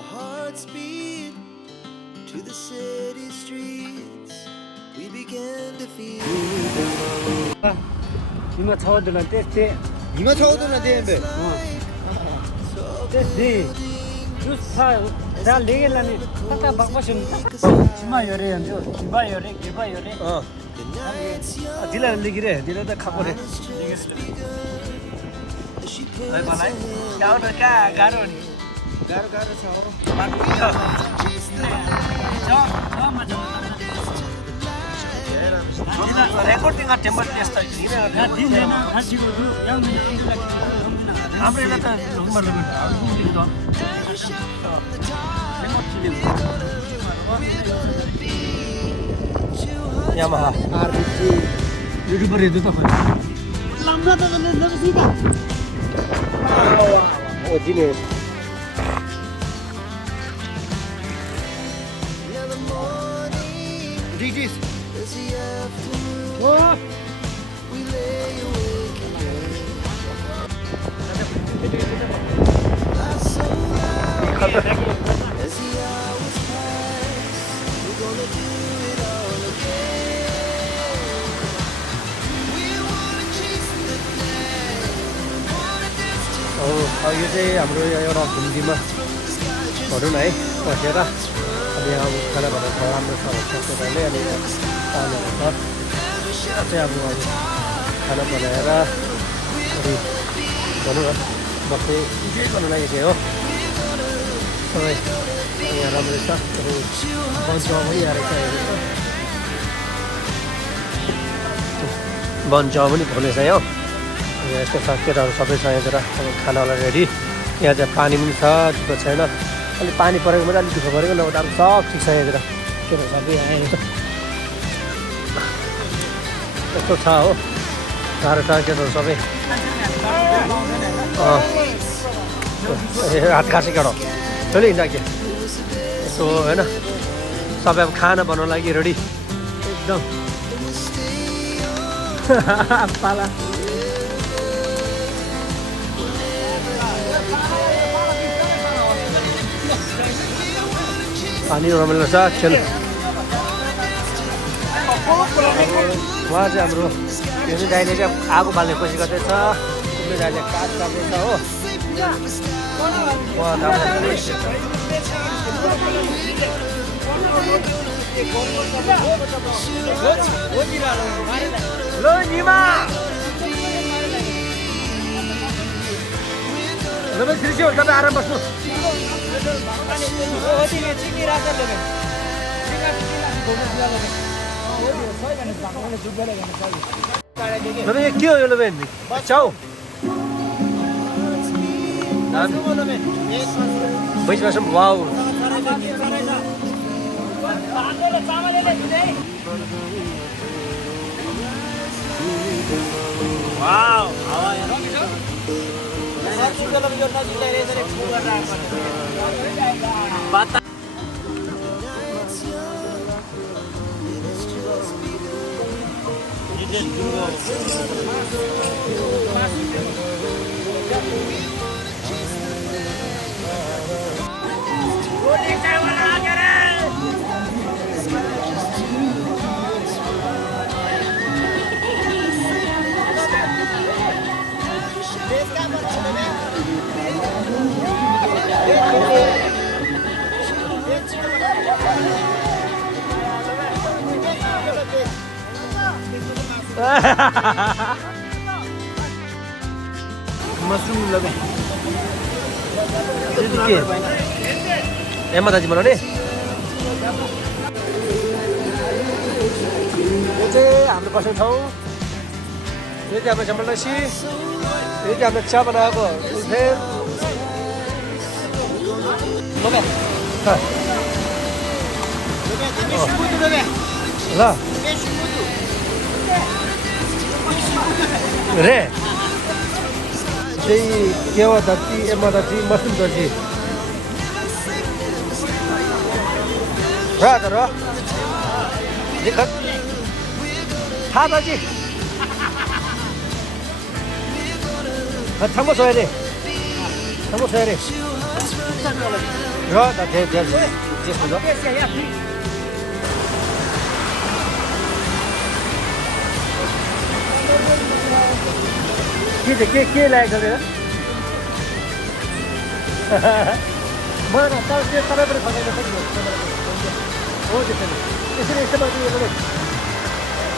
our hearts beat to the city streets. We began to feel. 이마 차오들한테 때 이마 차오들은 되는데. 때 주사 다 레겔라니 딱딱 바꿔심 치마 요래는데 기바 요래 기바 요래 딜라 리기래 딜라다 카고래 아이 발라이 야오다 까 가로니 가로 차오. 맞죠 저 맞아 recording temper test हाम्रो त Yamaha RBC YouTuber itu tuh lama tuh kan sih Pak oh jenis Digis. oh यो चाहिँ हाम्रो एउटा घुम्तीमा भनौँ न है बसेर अनि अब खाना बनाएको राम्रो छ सबैजनाले अनि पानीहरू छ चाहिँ अब खाना बनाएर अनि भनौँ न बस्ने इन्जोय गर्नु लागि चाहिँ हो सबै यहाँ राम्रो छ बन्चमा पनि यहाँ रहेछ बन्चमा पनि खोलेछ हो यस्तो छ केटाहरू सबै छ यहाँतिर अब खानालाई रेडी यहाँ चाहिँ पानी पनि छ दुःख छैन अलिक पानी परेको मात्रै अलिक दुःख परेको नभए त अब सब ठिक छ यहाँतिर केटाहरू सबै यहाँ यस्तो छ हो गाह्रो छ केटाहरू सबै हात खासे केटा चलि हिँड्दा के यसो होइन सबै अब खाना बनाउनु लागि रेडी एकदम पाला पानी रमाइलो छ खेल उहाँ चाहिँ हाम्रो यो दाइले चाहिँ आगो बाल्ने कोसिस गर्दैछ उसले दाइले काठ काट्दैछ हो ल निमा तपाईँ आराम बस्नु तपाईँ के हो यो लोबेन चाउ बैस बसौँ वाउ मशरूम लगे एमा दाजु बनाउने यो चाहिँ हाम्रो बस्ने ठाउँ यो चाहिँ हाम्रो चम्पल लस्सी यो चाहिँ हाम्रो चिया बनाएको उल्फेन ल रे चाहिँ केवा दाजी एमा दाजी मसरुम दाजी र तर देखत था दाजी थांबो सोय रे थांबो सोय रे र दा जे जे जे खोलो के लागेको रे मलाई त त्यो सबै पनि फसाइदिन्छ हो त्यसरी त्यसरी यस्तो मात्रै यो पनि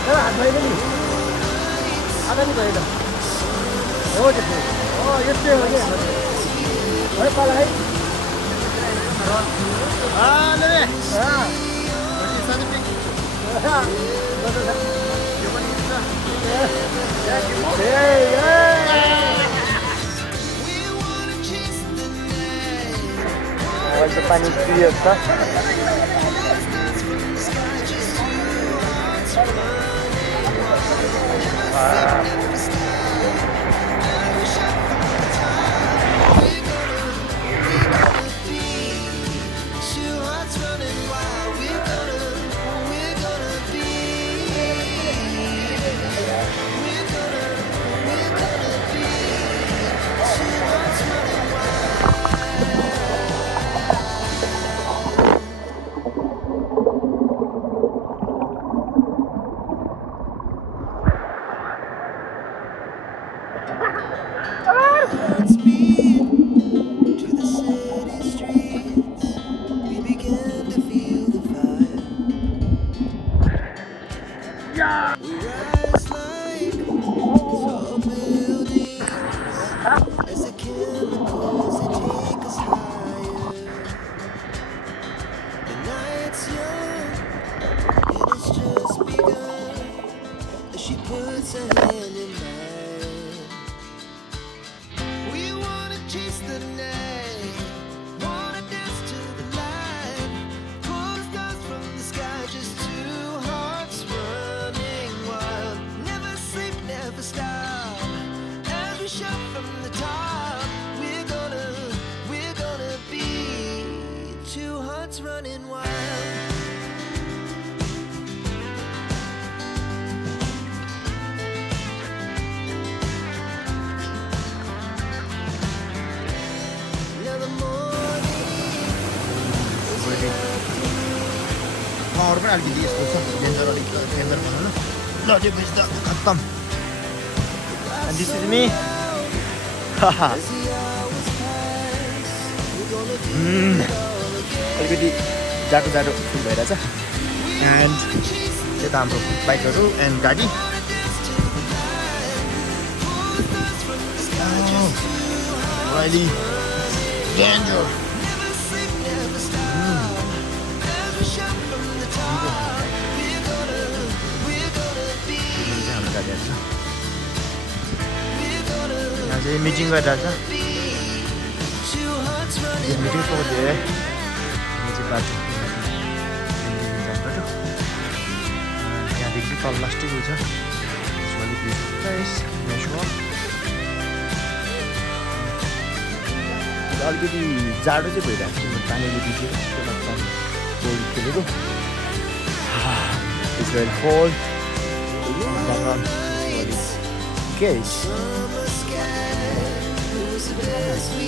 तर हात भएन नि आधा नि भएन हो त्यसरी यस्तै हो नि है पाला है अहिले त पानी क्लियर छ To the city streets, we began to feel the fire. We rise like tall buildings as the chemicals they take us higher. The night's young and it's just begun as she puts her hand in mine. We wanna chase the night, wanna dance to the light, pull the stars from the sky, just two hearts running wild. Never sleep, never stop, as we shout from the top. We're gonna be two hearts running wild. Now the morning power पनि अलिकति यस्तो छ danger अलिक danger भनौँ न ल त्यो बिच त खत्तम And this is me. as the hours pass, we're gonna do अलिकति जाडो जाडो फिल भइरहेछ एन्ड यता हाम्रो बाइकहरू एन्ड गाडी अहिले डेन्जर हाम्रो गाडीहरू छ यहाँ चाहिँ मिटिङ गरिरहेको छ मिटिङ सोधे यो चाहिँ बाटो त्यहाँदेखि तल लास्टै गएको छ अलिकति जाडो चाहिँ भइरहेको छ पानीले भिजेको त्यसलाई पानी पौडी खेलेको it's very cold summer sky. It was the best we